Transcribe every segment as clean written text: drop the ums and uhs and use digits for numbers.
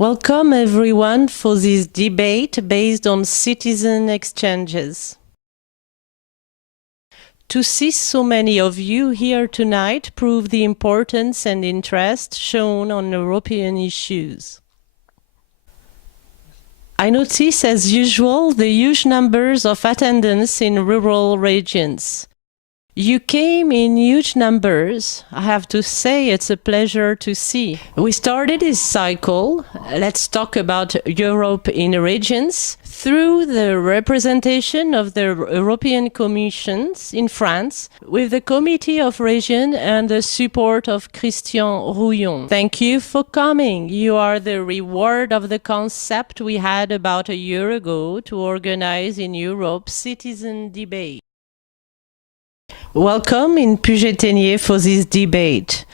Welcome everyone for this debate based on citizen exchanges. To see so many of you here tonight prove the importance and interest shown on European issues. I notice, as usual, the huge numbers of attendance in rural regions. You came in huge numbers. I have to say it's a pleasure to see. We started this cycle, let's talk about Europe in regions, through the representation of the European Commissions in France, with the Committee of Region and the support of Christophe Rouillon. Thank you for coming. You are the reward of the concept we had about a year ago to organize in Europe citizen debate. Welcome in Puget-Théniers for this debate.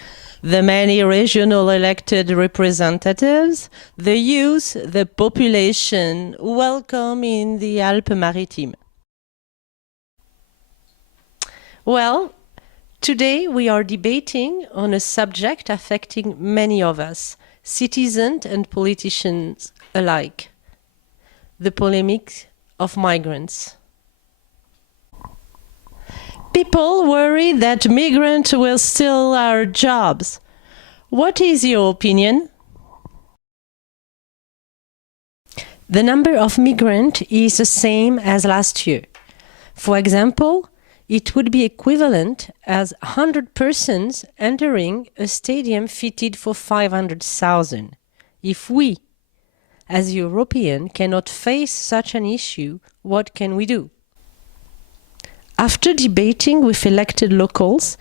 The many regional elected representatives, the youth, the population, welcome in the Alpes-Maritimes. Well, today we are debating on a subject affecting many of us, citizens and politicians alike, the polemic of migrants. People worry that migrants will steal our jobs. What is your opinion? The number of migrants is the same as last year. For example, it would be equivalent as 100 persons entering a stadium fitted for 500,000. If we, as Europeans, cannot face such an issue, what can we do? After debating with elected locals,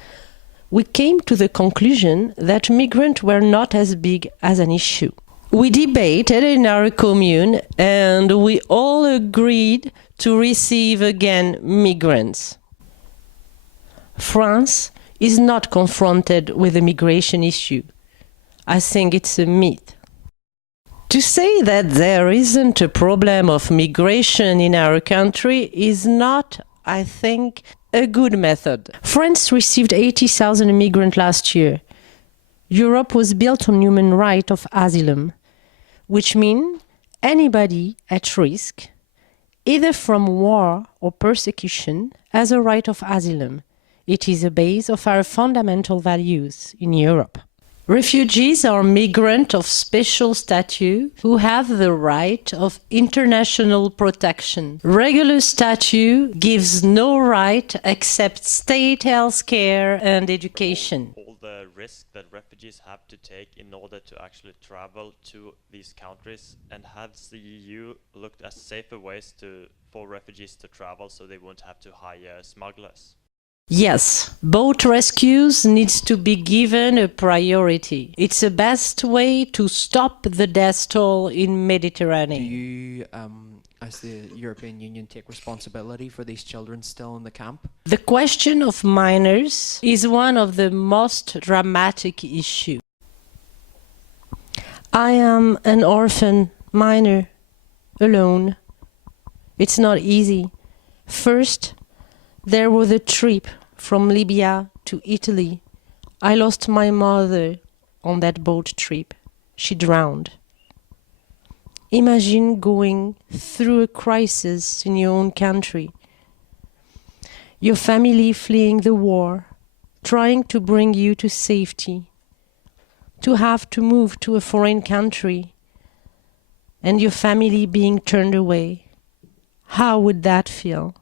we came to the conclusion that migrants were not as big as an issue. We debated in our commune and we all agreed to receive again migrants. France is not confronted with the migration issue. I think it's a myth. To say that there isn't a problem of migration in our country is not, I think, a good method. France received 80,000 immigrants last year. Europe was built on human right of asylum, which means anybody at risk, either from war or persecution, has a right of asylum. It is a base of our fundamental values in Europe. Refugees are migrants of special status who have the right of international protection. Regular status gives no right except state health care and education. All the risk that refugees have to take in order to actually travel to these countries, and has the EU looked at safer ways for refugees to travel so they won't have to hire smugglers? Yes, boat rescues needs to be given a priority. It's the best way to stop the death toll in Mediterranean. Do you, as the European Union, take responsibility for these children still in the camp? The question of minors is one of the most dramatic issues. I am an orphan minor, alone. It's not easy. First, there was a trip from Libya to Italy. I lost my mother on that boat trip. She drowned. Imagine going through a crisis in your own country. Your family fleeing the war, trying to bring you to safety. To have to move to a foreign country and your family being turned away. How would that feel?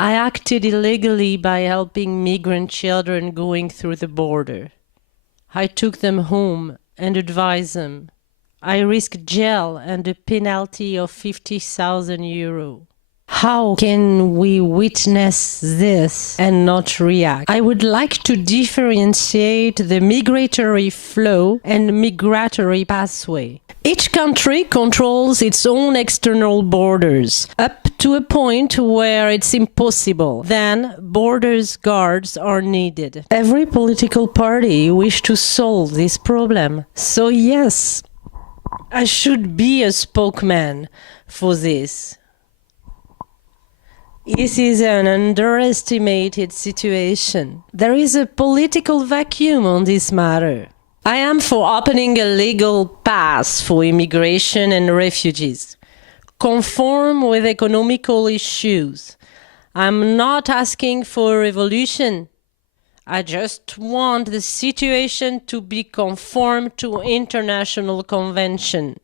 I acted illegally by helping migrant children going through the border. I took them home and advised them. I risked jail and a penalty of 50,000 euros. How can we witness this and not react? I would like to differentiate the migratory flow and migratory pathway. Each country controls its own external borders, up to a point where it's impossible. Then borders guards are needed. Every political party wishes to solve this problem. So yes, I should be a spokesman for this. This is an underestimated situation. There is a political vacuum on this matter. I am for opening a legal path for immigration and refugees, conform with economical issues. I'm not asking for a revolution. I just want the situation to be conform to international convention.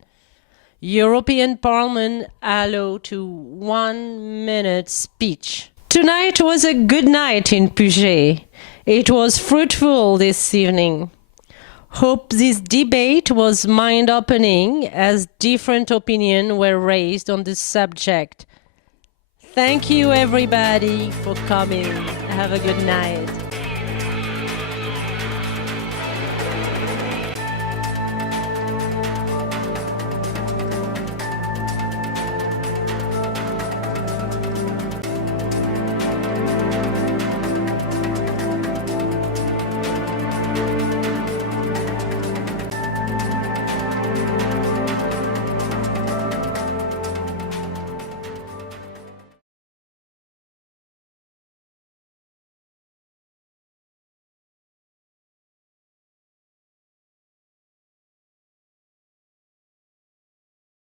European Parliament allow to 1 minute speech. Tonight was a good night in Puget. It was fruitful this evening. Hope this debate was mind-opening as different opinions were raised on the subject. Thank you everybody for coming. Have a good night.